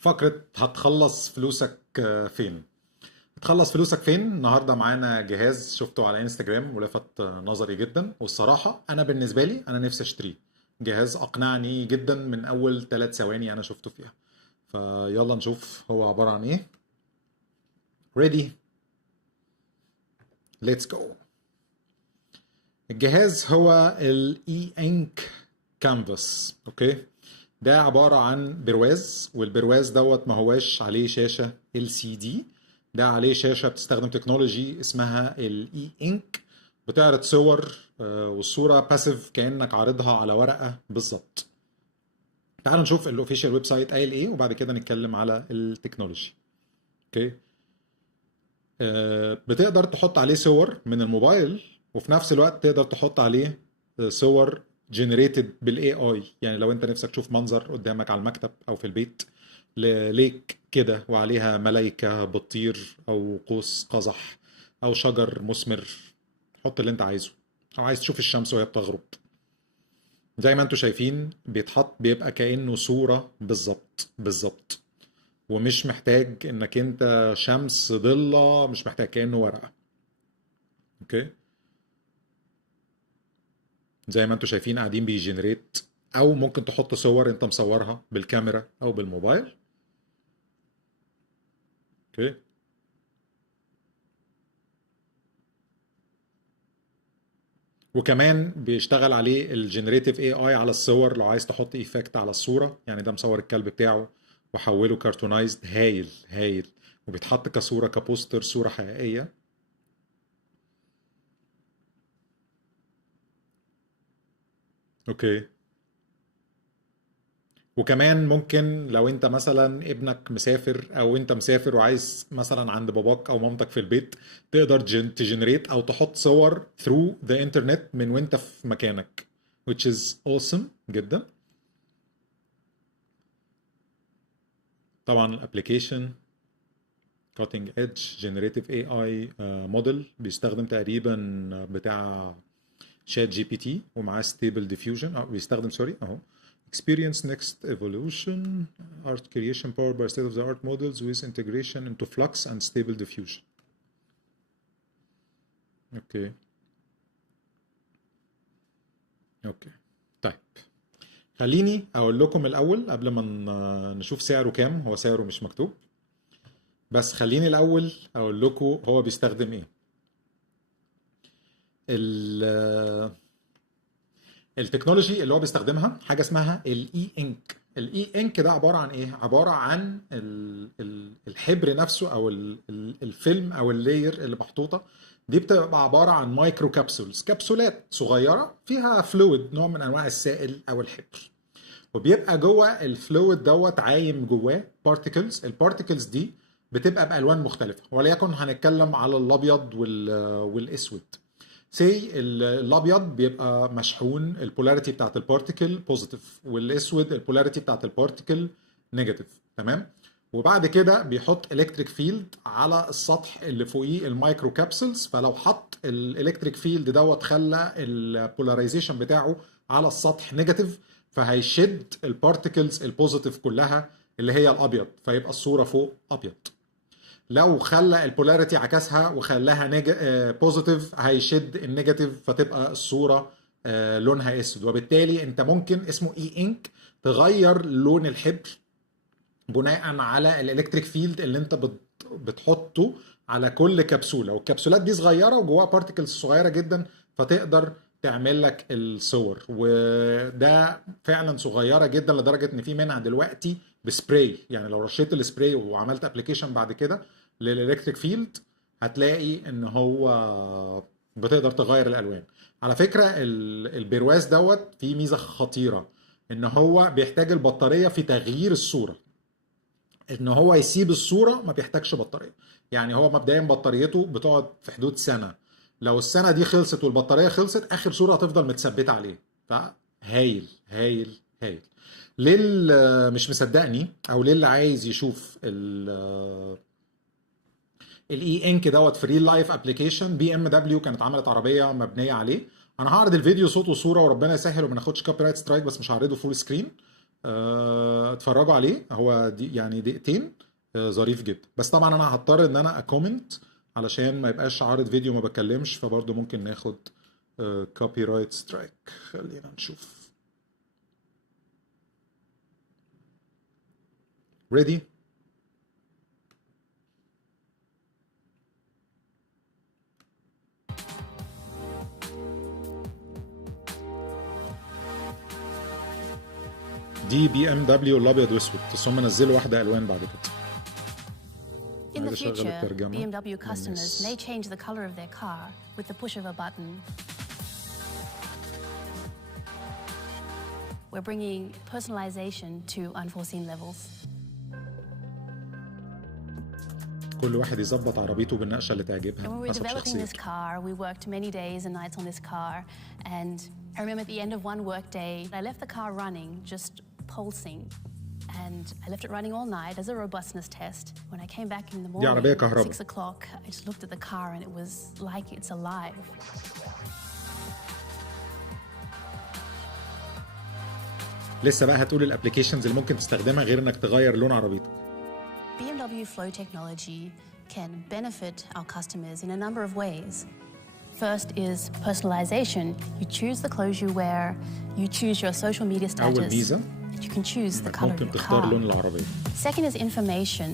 فقرة هتخلص فلوسك فين؟ هتخلص فلوسك فين؟ النهاردة معانا جهاز شفته على انستجرام ولفت نظري جدا، والصراحة أنا بالنسبة لي أنا نفسي أشتريه. جهاز أقنعني جدا من أول 3 ثواني أنا شفته فيها. فيلا نشوف هو عبارة عن إيه. Ready. Let's go. الجهاز هو الاي انك كانفاس. اوكي، ده عبارة عن برواز، والبرواز دوت ما هواش عليه شاشة LCD، ده عليه شاشة بتستخدم تكنولوجي اسمها الاي انك، بتعرض صور والصورة باسيف كأنك عارضها على ورقة بالظبط. تعالوا نشوف الاوفيشال ويب سايت قايل ايه وبعد كده نتكلم على التكنولوجي. اوكي، بتقدر تحط عليه صور من الموبايل، وفي نفس الوقت تقدر تحط عليه صور جنريتد بالاي اي. يعني لو انت نفسك تشوف منظر قدامك على المكتب او في البيت ليك كده وعليها ملايكة بتطير او قوس قزح او شجر مثمر، حط اللي انت عايزه. او عايز تشوف الشمس وهي بتغرب، زي ما انتوا شايفين بيتحط، بيبقى كأنه صورة بالظبط بالظبط، ومش محتاج انك انت شمس ضلة، مش محتاج كأنه ورقة. اوكي، زي ما انتوا شايفين قاعدين بيجنريت، او ممكن تحط صور انت مصورها بالكاميرا او بالموبايل. اوكي، وكمان بيشتغل عليه الجنريتيف اي اي على الصور، لو عايز تحط ايفكت على الصورة. يعني ده مصور الكلب بتاعه وحوله كارتونايزد، هايل هايل، وبيتحط كصورة كبوستر، صورة حقيقية. اوكي، وكمان ممكن لو انت مثلا ابنك مسافر او انت مسافر وعايز مثلا عند باباك او مامتك في البيت، تقدر تجنريت او تحط صور through the internet من وانت في مكانك، which is awesome جدا. طبعا الابليكيشن cutting edge generative AI موديل بيستخدم تقريبا بتاع شات جي بي تي، ومعاه ستيبل ديفيوجن، او بيستخدم سوري اهو experience next evolution art creation powered by state of the art models with integration into flux and stable diffusion. اوكي اوكي، طيب خليني اقول لكم الاول قبل ما نشوف سعره كام. هو سعره مش مكتوب، بس خليني الاول اقول لكم هو بيستخدم ايه. التكنولوجي اللي هو بيستخدمها حاجه اسمها الاي انك. الاي انك ده عباره عن ايه؟ عباره عن الحبر نفسه، او الفيلم او اللاير اللي محطوطه دي، بتبقى عباره عن مايكرو كابسولز، كبسولات صغيره فيها فلويد، نوع من انواع السائل او الحبر. وبيبقى جوه الفلويد دوت عايم جواه بارتكلز. البارتكلز دي بتبقى بالوان مختلفه، وليكن هنتكلم على الابيض والاسود. سي الابيض بيبقى مشحون، البولاريتي بتاعت البارتيكل بوزيتيف، والاسود البولاريتي بتاعت البارتيكل نيجاتيف. تمام. وبعد كده بيحط الكتريك فيلد على السطح اللي فوقيه المايكرو كابسولز، فلو حط الالكتريك فيلد دوت خلى البولاريزيشن بتاعه على السطح نيجاتيف، فهيشد البارتيكلز البوزيتيف كلها اللي هي الابيض، فيبقى الصوره فوق ابيض. لو خلى البولاريتي عكسها وخلاها بوزيتيف، هيشد النيجاتيف فتبقى الصوره لونها اسود. وبالتالي انت ممكن، اسمه اي انك، تغير لون الحبر بناء على الالكتريك فيلد اللي انت بتحطه على كل كبسوله، والكبسولات دي صغيره وجواها بارتكلز صغيره جدا، فتقدر تعمل لك الصور. وده فعلا صغيره جدا لدرجه ان في منها دلوقتي بسبراي. يعني لو رشيت السبراي وعملت ابلكيشن بعد كده للالكتريك فيلد، هتلاقي ان هو بتقدر تغير الالوان. على فكره البرواز دوت فيه ميزه خطيره، ان هو بيحتاج البطاريه في تغيير الصوره. ان هو يسيب الصوره ما بيحتاجش بطاريه. يعني هو مبدئيا بطاريته بتقعد في حدود سنه، لو السنه دي خلصت والبطاريه خلصت، اخر صوره هتفضل متثبته عليه. فهايل هايل هايل. للي مش مصدقني، او للي عايز يشوف الاي انك دوت في ريل لايف ابلكيشن، BMW كانت عملت عربيه مبنيه عليه. انا هعرض الفيديو صوت وصوره وربنا يسهل وما ناخدش كوبي رايت سترايك، بس مش هعرضه فول سكرين. اتفرجوا عليه، هو دي يعني دقيقتين، ظريف جدا. بس طبعا انا هضطر ان انا اكومنت علشان ما يبقاش عارض فيديو ما بكلمش، فبرضه ممكن ناخد كوبي رايت سترايك. خلينا نشوف. ready. دي بي ام دبليو الابيض واسود، بس هم نزلوا واحده الوان بعد كده. In the عايز اشغل future, الترجمه. BMW customers may change the color of their car with the push of a button. We're bringing personalization to unforeseen levels. كل واحد يظبط عربيته بالنقشه اللي And when تعجبها we were حسب developing this شخصيته. car, we worked many days and nights on this car. And I remember at the end of one work day, I left the car running, just pulsing. And I left it running all night as a robustness test. When I came back in the دي morning, عربيه at كهرباء. 6 o'clock, I just looked at the car and it was like it's alive. لسه بقى هتقول الابلكيشنز اللي ممكن تستخدمها غير انك تغير لون عربيتك. BMW Flow technology can benefit our customers in a number of ways. First is personalization. You choose the clothes you wear, you choose your social media اول status, ميزه and you can choose the انك color of ممكن your تختار لون car. العربيه. Second is information.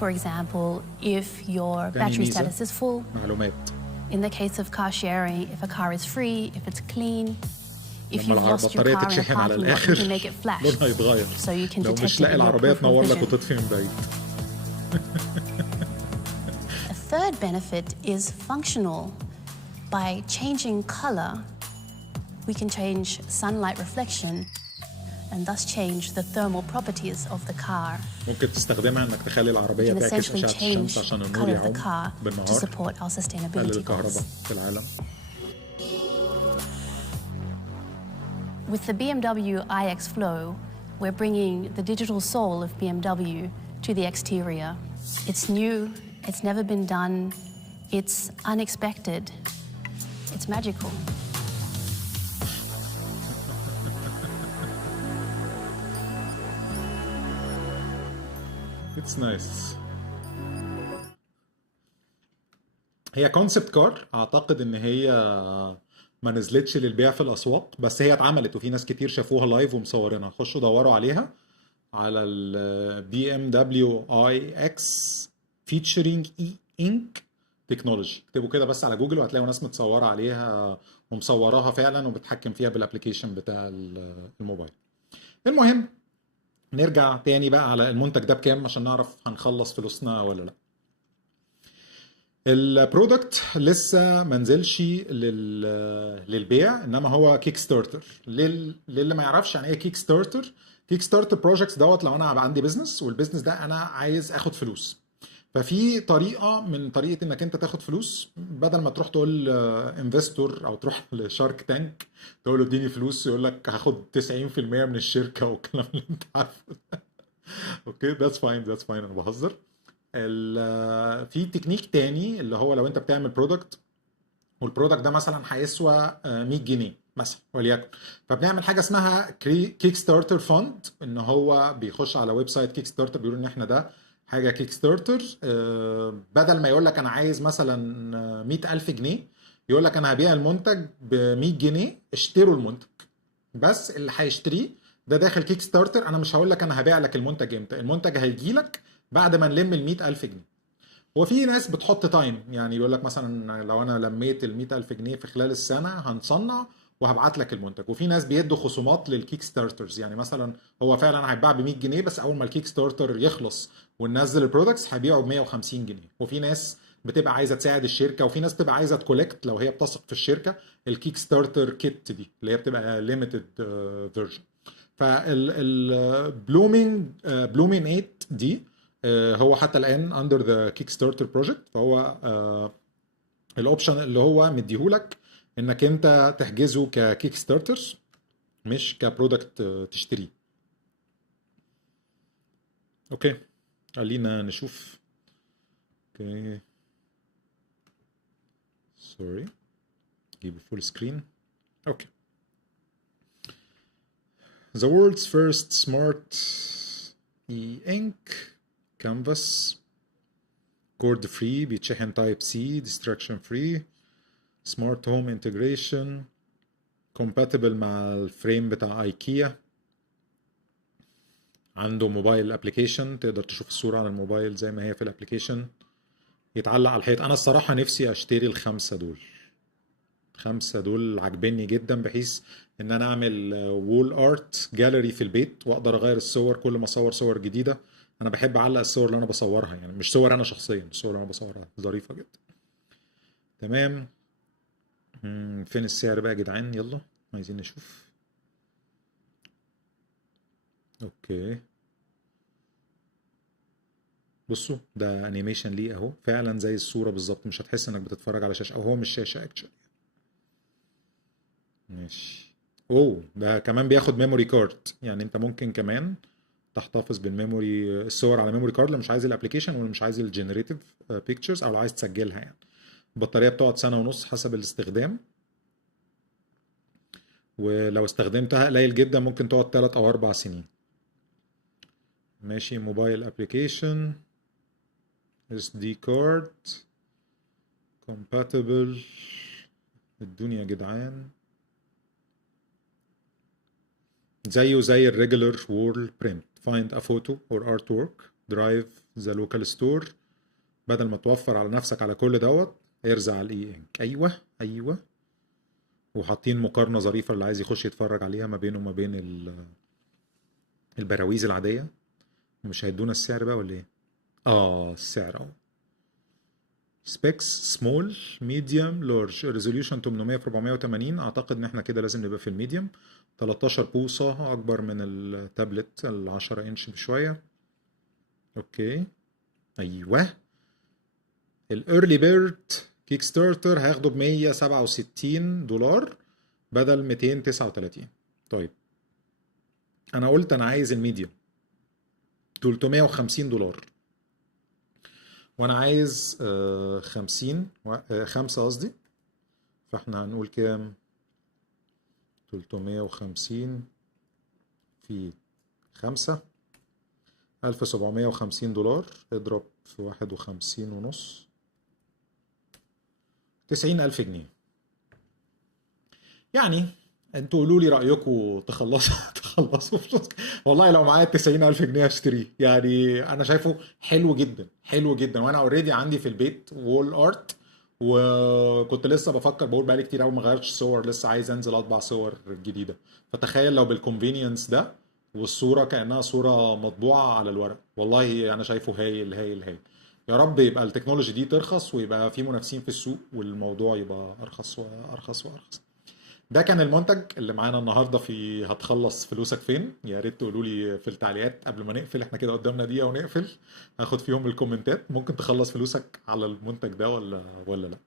For example, if your تاني battery ميزه status is full, معلومات. in the case of car sharing, if a car is free, if it's clean, if لما you've lost your البطاريه car in a تتشحن على parking lot, you الاخر can make it flash, لونها يتغير. so you can لو detect مش it لاقي in your العربيه peripheral تنور لك vision. وتطفي من بعيد. A third benefit is functional. By changing color, we can change sunlight reflection and thus change the thermal properties of the car. ممكن تستخدمها انك تخلي We العربيه can تعكس essentially اشعه الشمس change عشان the النور color of the يعوم car to بالنهار. support our قلل sustainability الكهرباء goals. في العالم. With the BMW iX Flow, we're bringing the digital soul of BMW to the exterior. It's new, it's never been done, it's unexpected, it's magical. It's nice. هي كونسبت كار، اعتقد ان هي ما نزلتش للبيع في الاسواق، بس هي اتعملت وفي ناس كتير شافوها لايف ومصورينها. خشوا دوروا عليها على البي ام دبليو اي اكس فيتشرينج اي انك تكنولوجي. اكتبوا كده بس على جوجل وهتلاقوا ناس متصوره عليها ومصوراها فعلا وبتحكم فيها بالابلكيشن بتاع الموبايل. المهم نرجع تاني بقى على المنتج ده بكام عشان نعرف هنخلص فلوسنا ولا لا. البرودكت لسه ما نزلش للبيع، انما هو كيك ستارتر. للي ما يعرفش يعني ايه كيك ستارتر، كيك ستارتر بروجكتس دوت لو انا عندي بزنس والبزنس ده انا عايز اخد فلوس، ففي طريقه من طريقه انك انت تاخد فلوس، بدل ما تروح تقول انفستور او تروح لشارك تانك تقول له اديني فلوس يقول لك هاخد 90% من الشركه والكلام اللي انت عارفه. اوكي ذاتس فاين، ذاتس فاين، انا بهزر. في تكنيك تاني اللي هو لو انت بتعمل برودكت والبرودكت ده مثلا هيسوى 100 جنيه مثلا وليكن، فبنعمل حاجه اسمها كيك ستارتر فاند، ان هو بيخش على ويب سايت كيك ستارتر بيقول ان احنا ده حاجه كيك ستارتر، بدل ما يقول لك انا عايز مثلا 100,000 جنيه يقول لك انا هبيع المنتج ب 100 جنيه اشتروا المنتج. بس اللي هيشتريه ده داخل كيك ستارتر، انا مش هقول لك انا هبيع لك المنتج امتى، المنتج هيجي لك بعد ما نلم ال 100,000 جنيه. وفي ناس بتحط تايم، يعني يقول لك مثلا لو انا لميت ال 100,000 جنيه في خلال السنه هنصنع وهبعت لك المنتج. وفي ناس بيدوا خصومات للكيك ستارترز، يعني مثلا هو فعلا هيتباع ب 100 جنيه بس اول ما الكيك ستارتر يخلص وننزل البرودكتس هيبيعوا ب 150 جنيه. وفي ناس بتبقى عايزه تساعد الشركه، وفي ناس بتبقى عايزه تكولكت لو هي بتثق في الشركه الكيك ستارتر كيت دي اللي هي بتبقى ليميتد فيرجن. فالبلومين 8 دي هو حتى الان اندر ذا كيك ستارتر بروجكت، فهو الاوبشن اللي هو مديهولك انك انت تحجزه ككيك ستارترز مش كبرودكت تشتريه. اوكي خلينا نشوف. اوكي سوري جيب فول سكرين. اوكي The world's first smart e-ink canvas cord free بيتشحن type C distraction free smart home integration compatible مع الفريم بتاع ايكيا عنده موبايل ابلكيشن تقدر تشوف الصورة على الموبايل زي ما هي في الابلكيشن يتعلق على الحيط. انا الصراحة نفسي اشتري الخمسة دول. الخمسة دول عجبني جدا بحيث ان انا اعمل وول ارت جاليري في البيت واقدر اغير الصور كل ما اصور صور جديدة. انا بحب اعلق الصور اللي انا بصورها يعني مش صور انا شخصيا الصور اللي انا بصورها ظريفة جدا. تمام. فين السعر بقى يا جدعان؟ يلا عايزين نشوف. اوكي بصوا ده انيميشن ليه اهو فعلا زي الصورة بالظبط مش هتحس انك بتتفرج على شاشة او هو مش شاشة اكشن. ماشي. اوه ده كمان بياخد ميموري كارد يعني انت ممكن كمان تحتفظ بالميموري الصور على ميموري كارد لو مش عايز الابلكيشن ولا مش عايز الجنريتيف بيكتشرز او لو عايز تسجلها يعني. البطارية بتقعد سنة ونص حسب الاستخدام ولو استخدمتها قليل جدا ممكن تقعد 3 أو 4 سنين. ماشي. موبايل ابلكيشن SD card compatible الدنيا يا جدعان زيه زي الريجولر وول برينت. find a photo or artwork drive the local store. بدل ما توفر على نفسك على كل دوت ارزع على الاي انك. ايوه وحاطين مقارنه ظريفه اللي عايز يخش يتفرج عليها ما بينه وما بين البراويز العاديه. مش هيدونا السعر بقى ولا ايه؟ السعر اهو. سبيكس سمول ميديوم لارج ريزوليوشن 800 في 480. اعتقد ان احنا كده لازم نبقى في الميديوم. 13 بوصه اكبر من التابلت ال 10 انش بشويه. اوكي ايوه. الايرلي بيرد كيك ستارتر هياخده ب $167 بدل 239. طيب انا قلت انا عايز الميديوم $350 وانا عايز 5 قصدي. فاحنا هنقول كام؟ 350 في 5 $1750 اضرب في 51 ونص 90,000 جنيه. يعني انتوا قولوا لي رايكم تخلصوا فلوس. والله لو معايا 90,000 جنيه اشتريه يعني. انا شايفه حلو جدا وانا اوريدي عندي في البيت وول ارت وكنت لسه بفكر بقول بقالي كتير قوي ما غيرتش صور لسه عايز انزل اطبع صور جديده. فتخيل لو بالكونفينينس ده والصوره كانها صوره مطبوعه على الورق. والله انا شايفه هايل. يا رب يبقى التكنولوجي دي ترخص ويبقى في منافسين في السوق والموضوع يبقى ارخص وارخص. ده كان المنتج اللي معانا النهارده في هتخلص فلوسك فين. يا ريت تقولوا لي في التعليقات قبل ما نقفل. احنا كده قدامنا دقيقه ونقفل. هاخد فيهم الكومنتات. ممكن تخلص فلوسك على المنتج ده ولا لا؟